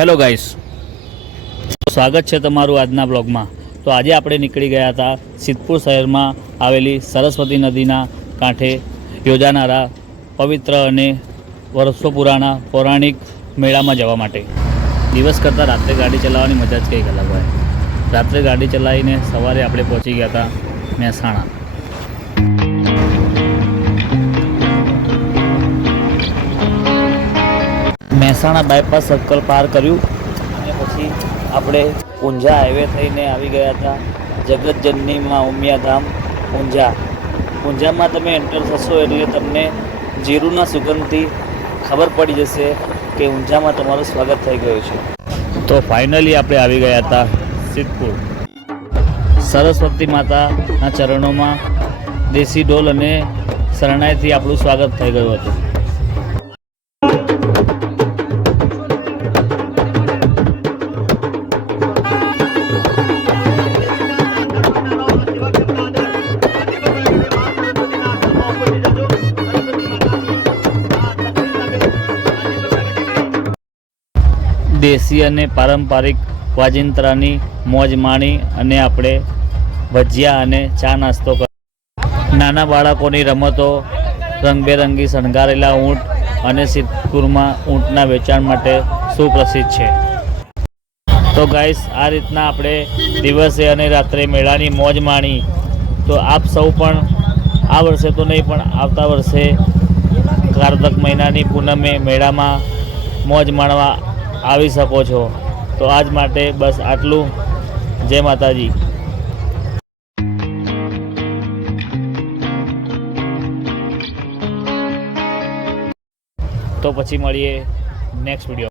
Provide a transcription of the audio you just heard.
Hello guys, સ્વાગત છે તમારું આજના બ્લોગમાં। તો આજે આપણે નીકળી ગયા હતા સિદ્ધપુર શહેરમાં આવેલી સરસ્વતી નદીના કાંઠે યોજાનારા પવિત્ર અને વર્ષો પુરાણા પૌરાણિક મેળામાં જવા માટે। દિવસ કરતાં રાત્રે ગાડી ચલાવવાની મજા જ કંઈક અલગ હોય। રાત્રે ગાડી ચલાવીને સવારે આપણે પહોંચી ગયા હતા મહેસાણા। મહેસાણા બાયપાસ સર્કલ પાર કર્યું અને પછી આપણે ઊંઝા હાઈવે થઈને આવી ગયા હતા જગતજનની માં ઉમિયાધામ ઊંઝા। ઊંઝામાં તમે એન્ટર થશો એટલે તમને જીરુના સુગંધથી ખબર પડી જશે કે ઊંઝામાં તમારું સ્વાગત થઈ ગયું છે। તો ફાઇનલી આપણે આવી ગયા હતા સિદ્ધપુર। સરસ્વતી માતાના ચરણોમાં દેશી ઢોલ અને શરણાઈથી આપણું સ્વાગત થઈ ગયું હતું। દેશી અને પારંપરિક વાજિંત્રાની મોજ માણી અને આપણે ભજીયા અને ચા નાસ્તો કર્યો। નાના બાળકોની રમતો, રંગબેરંગી શણગારેલા ઊંટ અને સિદ્ધપુરમાં ઊંટના વેચાણ માટે સુપ્રસિદ્ધ છે। તો ગાઈસ, આ રીતના આપણે દિવસે અને રાત્રે મેળાની મોજ માણી। તો આપ સૌ પણ આ વર્ષે તો નહીં પણ આવતા વર્ષે કારતક મહિનાની પૂનમે મેળામાં મોજ માણવા આવી શકો છો। તો આજ માટે બસ આટલું। જય માતાજી। તો પછી મળીએ નેક્સ્ટ વિડીયો।